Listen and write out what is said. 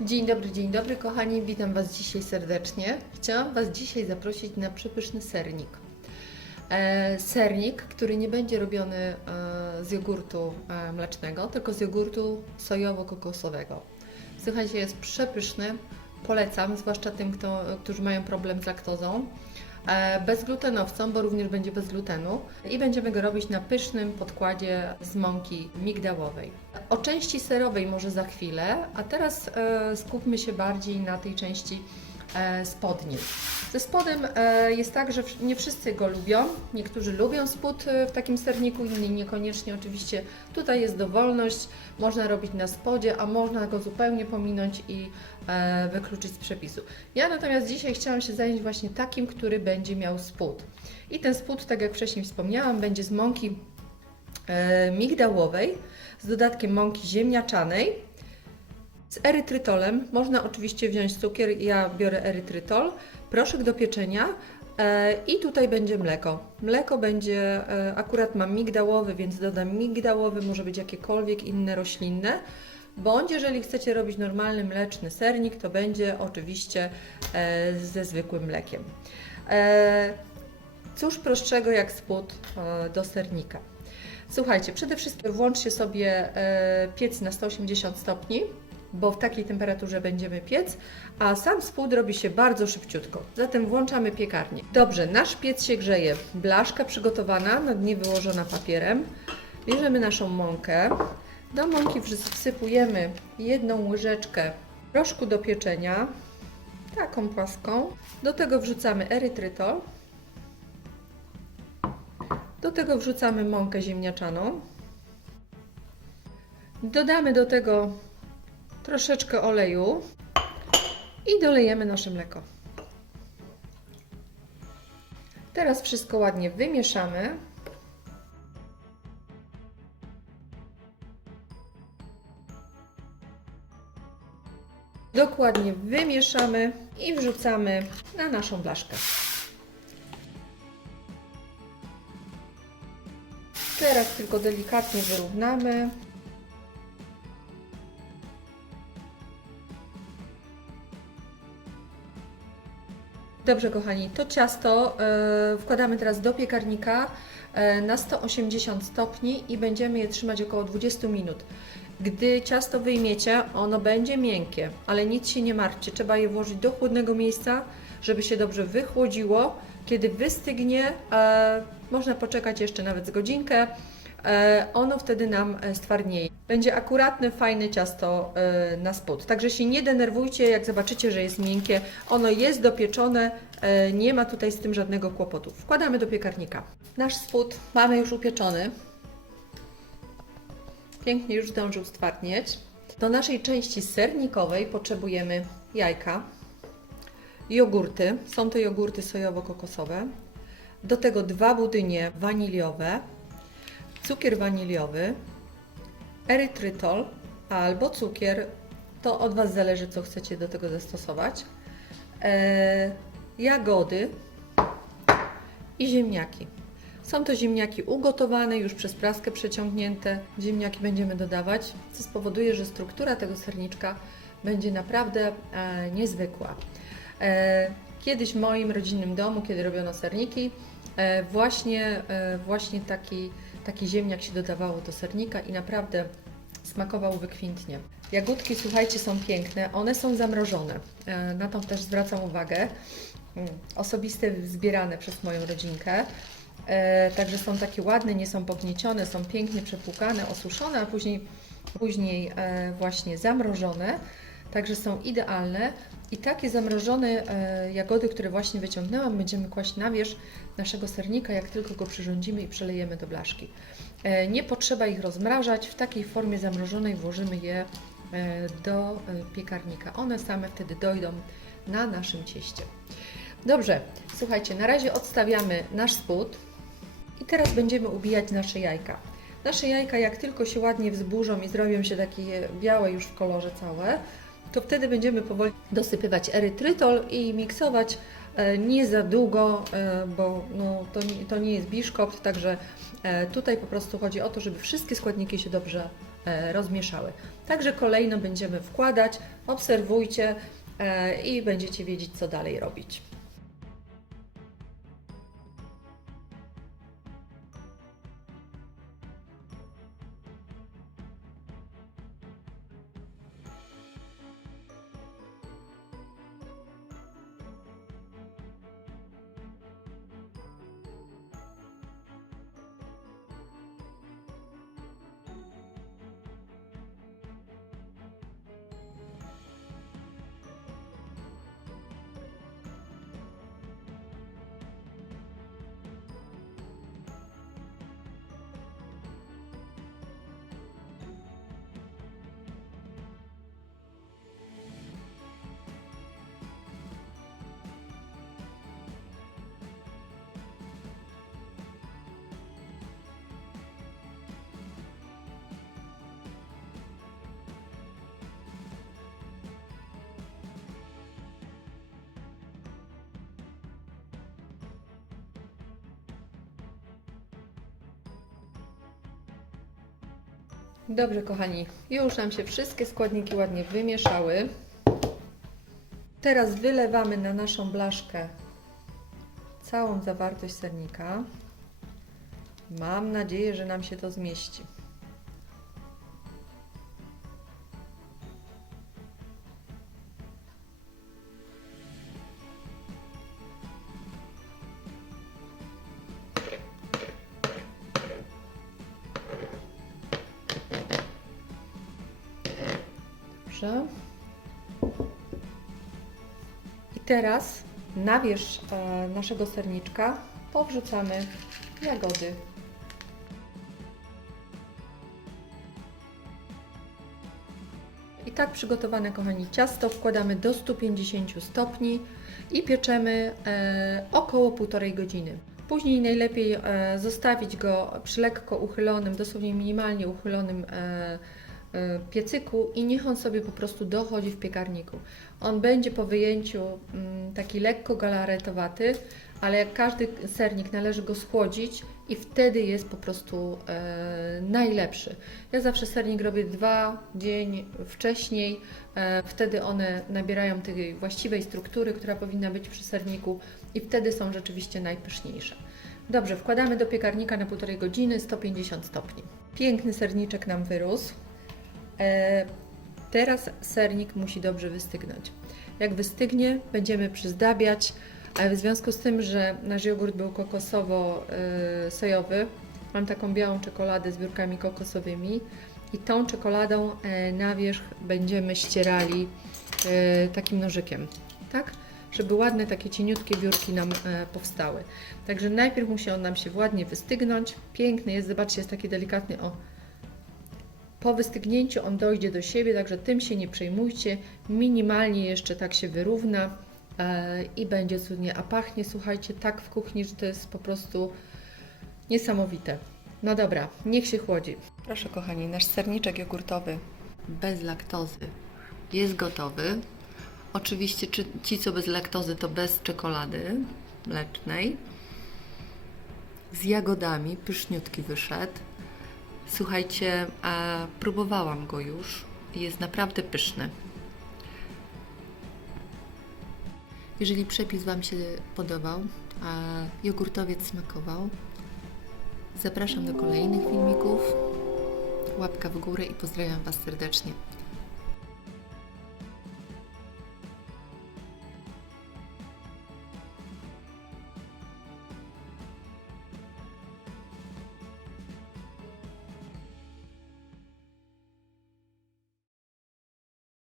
Dzień dobry, dzień dobry kochani, witam Was dzisiaj serdecznie. Chciałam Was dzisiaj zaprosić na przepyszny sernik. E, sernik, który nie będzie robiony e, z jogurtu e, mlecznego, tylko z jogurtu sojowo-kokosowego. Słuchajcie, jest przepyszny, polecam, zwłaszcza tym, kto, którzy mają problem z laktozą. E, bezglutenowcom, bo również będzie bez glutenu i będziemy go robić na pysznym podkładzie z mąki migdałowej. O części serowej może za chwilę, a teraz e, skupmy się bardziej na tej części e, spodni. Ze spodem jest tak, że nie wszyscy go lubią. Niektórzy lubią spód w takim serniku, inni niekoniecznie. Oczywiście tutaj jest dowolność, można robić na spodzie, a można go zupełnie pominąć i wykluczyć z przepisu. Ja natomiast dzisiaj chciałam się zająć właśnie takim, który będzie miał spód. I ten spód, tak jak wcześniej wspomniałam, będzie z mąki e, migdałowej z dodatkiem mąki ziemniaczanej z erytrytolem. Można oczywiście wziąć cukier, ja biorę erytrytol, proszek do pieczenia e, i tutaj będzie mleko. Mleko będzie, e, akurat mam migdałowy, więc dodam migdałowy, może być jakiekolwiek inne roślinne. Bądź jeżeli chcecie robić normalny mleczny sernik, to będzie oczywiście e, ze zwykłym mlekiem. E, Cóż prostszego jak spód e, do sernika. Słuchajcie, przede wszystkim włączcie sobie piec na 180 stopni, bo w takiej temperaturze będziemy piec, a sam spód robi się bardzo szybciutko. Zatem włączamy piekarnię. Dobrze, nasz piec się grzeje. Blaszka przygotowana, na dnie wyłożona papierem. Bierzemy naszą mąkę. Do mąki wsypujemy jedną łyżeczkę proszku do pieczenia, taką płaską. Do tego wrzucamy erytrytol. Do tego wrzucamy mąkę ziemniaczaną. Dodamy do tego troszeczkę oleju i dolejemy nasze mleko. Teraz wszystko ładnie wymieszamy. Dokładnie wymieszamy i wrzucamy na naszą blaszkę. Teraz tylko delikatnie wyrównamy. Dobrze, kochani, to ciasto e, wkładamy teraz do piekarnika e, na 180 stopni i będziemy je trzymać około 20 minut. Gdy ciasto wyjmiecie, ono będzie miękkie, ale nic się nie martwcie. Trzeba je włożyć do chłodnego miejsca, żeby się dobrze wychłodziło. Kiedy wystygnie, e, można poczekać jeszcze nawet z godzinkę. E, ono wtedy nam e, stwardnieje. Będzie akuratne, fajne ciasto e, na spód. Także się nie denerwujcie, jak zobaczycie, że jest miękkie. Ono jest dopieczone, e, nie ma tutaj z tym żadnego kłopotu. Wkładamy do piekarnika. Nasz spód mamy już upieczony. Pięknie już zdążył stwardnieć. Do naszej części sernikowej potrzebujemy jajka, jogurty. Są to jogurty sojowo-kokosowe. Do tego dwa budynie waniliowe, cukier waniliowy, erytrytol albo cukier. To od Was zależy, co chcecie do tego zastosować. E, jagody i ziemniaki. Są to ziemniaki ugotowane, już przez praskę przeciągnięte. Ziemniaki będziemy dodawać, co spowoduje, że struktura tego serniczka będzie naprawdę e, niezwykła. E, kiedyś w moim rodzinnym domu, kiedy robiono serniki, e, właśnie, e, właśnie taki, taki ziemniak się dodawało do sernika i naprawdę smakował wykwintnie. Jagódki, słuchajcie, są piękne, one są zamrożone. E, Na to też zwracam uwagę. Mm, Osobiste, zbierane przez moją rodzinkę. E, Także są takie ładne, nie są pogniecione, są pięknie przepłukane, osuszone, a później, później e, właśnie zamrożone. Także są idealne. I takie zamrożone e, jagody, które właśnie wyciągnęłam, będziemy kłaść na wierzch naszego sernika, jak tylko go przyrządzimy i przelejemy do blaszki. Nie potrzeba ich rozmrażać, w takiej formie zamrożonej włożymy je do piekarnika. One same wtedy dojdą na naszym cieście. Dobrze, słuchajcie, na razie odstawiamy nasz spód i teraz będziemy ubijać nasze jajka. Nasze jajka, jak tylko się ładnie wzburzą i zrobią się takie białe już w kolorze całe, to wtedy będziemy powoli dosypywać erytrytol i miksować e, nie za długo, e, bo no, to, nie- to nie jest biszkopt, także e, tutaj po prostu chodzi o to, żeby wszystkie składniki się dobrze rozmieszały. Także kolejno będziemy wkładać, obserwujcie i będziecie wiedzieć, co dalej robić. Dobrze, kochani, już nam się wszystkie składniki ładnie wymieszały. Teraz wylewamy na naszą blaszkę całą zawartość sernika. Mam nadzieję, że nam się to zmieści. Dobrze. I teraz na wierzch e, naszego serniczka powrzucamy jagody. I tak przygotowane, kochani, ciasto wkładamy do 150 stopni i pieczemy e, około półtorej godziny. Później najlepiej e, zostawić go przy lekko uchylonym, dosłownie minimalnie uchylonym piecyku i niech on sobie po prostu dochodzi w piekarniku. On będzie po wyjęciu mm, taki lekko galaretowaty, ale jak każdy sernik należy go schłodzić i wtedy jest po prostu e, najlepszy. Ja zawsze sernik robię dwa dzień wcześniej, e, wtedy one nabierają tej właściwej struktury, która powinna być przy serniku i wtedy są rzeczywiście najpyszniejsze. Dobrze, wkładamy do piekarnika na półtorej godziny, 150 stopni. Piękny serniczek nam wyrósł. E, teraz sernik musi dobrze wystygnąć. Jak wystygnie, będziemy przyzdabiać. A w związku z tym, że nasz jogurt był kokosowo-sojowy, mam taką białą czekoladę z biurkami kokosowymi i tą czekoladą e, na wierzch będziemy ścierali e, takim nożykiem, tak? Żeby ładne takie cieniutkie biurki nam e, powstały. Także najpierw musi on nam się ładnie wystygnąć. Piękny jest, zobaczcie, jest taki delikatny, o, po wystygnięciu on dojdzie do siebie, także tym się nie przejmujcie. Minimalnie jeszcze tak się wyrówna e, i będzie cudnie. A pachnie, słuchajcie, tak w kuchni, że to jest po prostu niesamowite. No dobra, niech się chłodzi. Proszę kochani, nasz serniczek jogurtowy bez laktozy jest gotowy. Oczywiście czy, ci, co bez laktozy, to bez czekolady mlecznej. Z jagodami, pyszniutki wyszedł. Słuchajcie, a próbowałam go już jest naprawdę pyszny. Jeżeli przepis Wam się podobał, a jogurtowiec smakował, zapraszam do kolejnych filmików. Łapka w górę i pozdrawiam Was serdecznie.